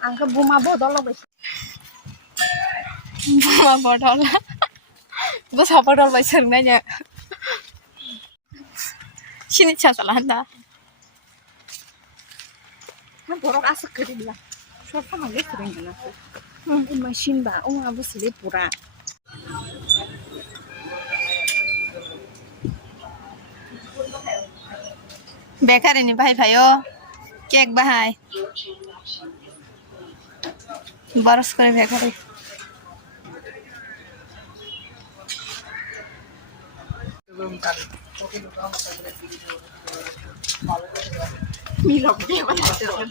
Angka buma bodol lo besi. Buma bodol. Bu sabodol besar nanya. Sini salah anda. Nah borok asik kiri dia. Sofa malah sering kena. Mesin ba, abu sih pura. Bekar ini bahai bhayo. Cake bahai. Baros kore bekar. Milok dia mana terus.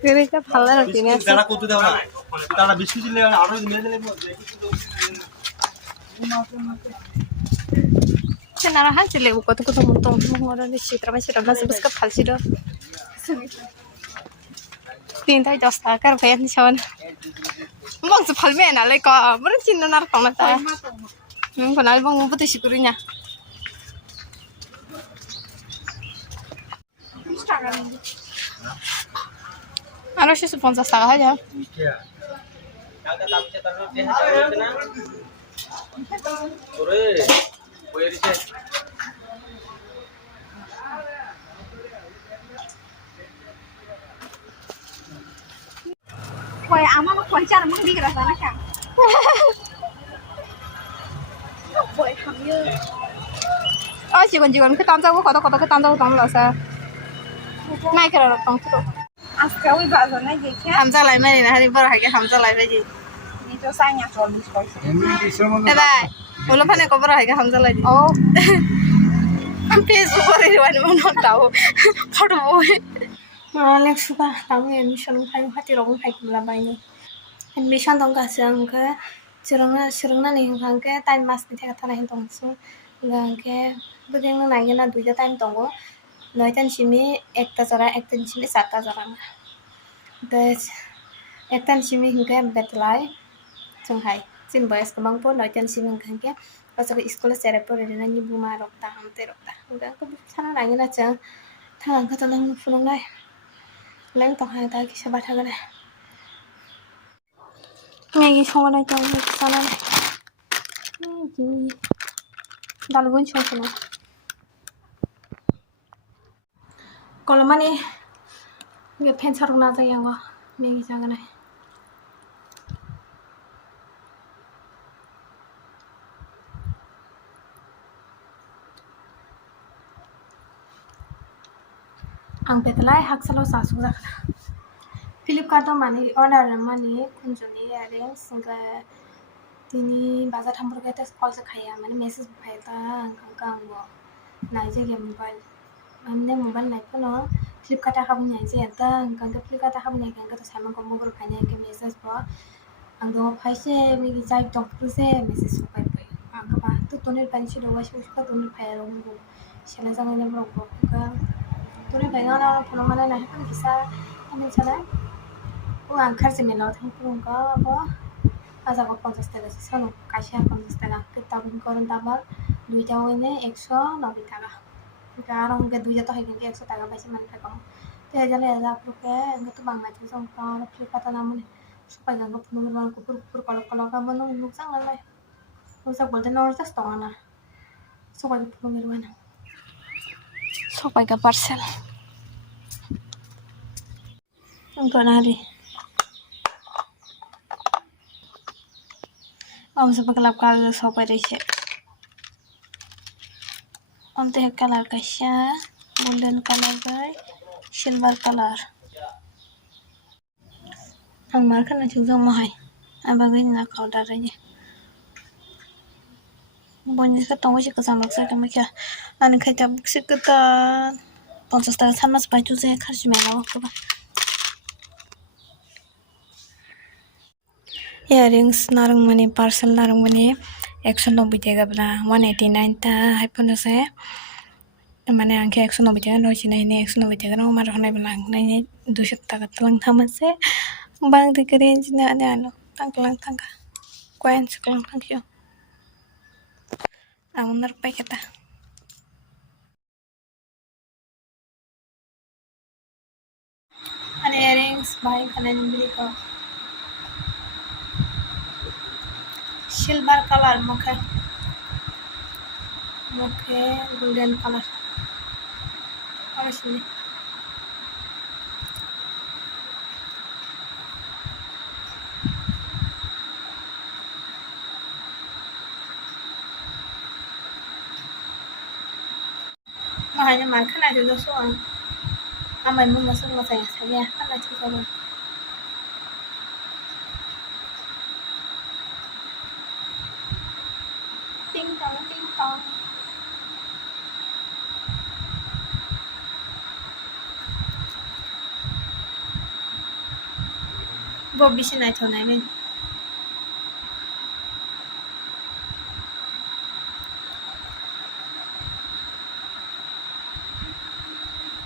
Kerja phala rakine. Cara kutu dah lah. Kita biskuit le, aru le le. Senara hal cile buka tu kutu muntong mengorang di citra macam mana sebab sekat hal ciro. Tinta josta kar bayan cawan. Bang sepal mana le kau berarti nanar kau nata. Kenal bang betul syukurnya. Anu sih 50 taka aja. Kue aman lo kue cara mandi kerasa nak kan? Kue hamil. Oh jigon ke tanjau kota ke tanjau tang lah sa. Naik kerana tang tu. Askawi bazarnya jadi. Hamzah lai mana hari berharga Hamzah lai biji. Itu saya jual diskon. Bye. Belum pernah kau berharga Hamzah lai. Oh. Facebook ini mana tahu. Foto boleh. Malek suka tahu admission kayu hati orang kayu berapa ini. Admission dong kasih ke cerungna nih ke time mas di tengah tanah itu langsung. Ke begini lagi na 2 time tunggu. 9 simi 1 jara 1 simi 7 jara. Des 1 simi hingga betlai Songhai. Sin boys kemang pun 9 simi hingga pasal sekolah serapur ini ni buma rokta hamte rokta. Enggak aku sana lagi na cang. Tangan kata nang fulung lai. Lain tong hai ta kisah baca kan. Megi sama na cang sana. Megi. Dalgun cang. Kalau mana gue pen sarung nasa yang wah megi jangan nih. Ang betlai hak selalu sasu dah. Flipkart tu mana order mana kunjungi ada sehingga ini bazar hamburger itu call sekaya mana message bukai ta angkang bo. Naik je mobile. Amne mobile naik pun Flipkart aku punya je ta angkang ke Flipkart aku punya angkang tu sama kamu mobile punya ke message bo. Angkang apa sih megi jai doctor se message bukai bukai. Angkang apa tu tuner pensi doa sih usah tuner payah orang bo. Siapa jangan yang berapa angkang tuner payah orang pulang mana naik pun bisa ambil sana. Ang khar se melaw thang purung ka bo aja ko 50 টাকা sano kasia 50 টাকা kitabun koron tabal duita hoine 190 টাকা garong ke duita to hege 100 টাকা paise man ka kam te jale aja apruke ang to bang mati song ka flipkart namun supaya gang purung bang kupur kalau ka bono nuksang lalai nusak bolte nor tas tona supaya purung irwana supaya parcel untuk hari Vamos a pegar la sopa de leche. Onte color kasya, golden color guy, silver color. Ang marka na chugong mahay. Abagay na kauda raja. Bonus ka tunggu sih kesama saya kami kya. Ani kaya buksi kita 50 টাকা sama sepatu saya kasih merah waktu ba. Earrings narang mani parcel narang mani 190 টাকা bla 189 ta haipun saya মানে আংকে 190 টাকা রয়েছে না এনে 190 টাকা না আমার হনাই বলা নাই 200 টাকা তlang থামাছে bang di range na ano tangklang tangka kuen seklang tangkyo ang narpay kita बाहाय खानायनि बिलिखौ सिलभार कालार मोखे गोल्डेन कालार और इसमें makanya makan aja lo soal amai mau masuk saya kan aja coba ting tong Bobby sinai thonai men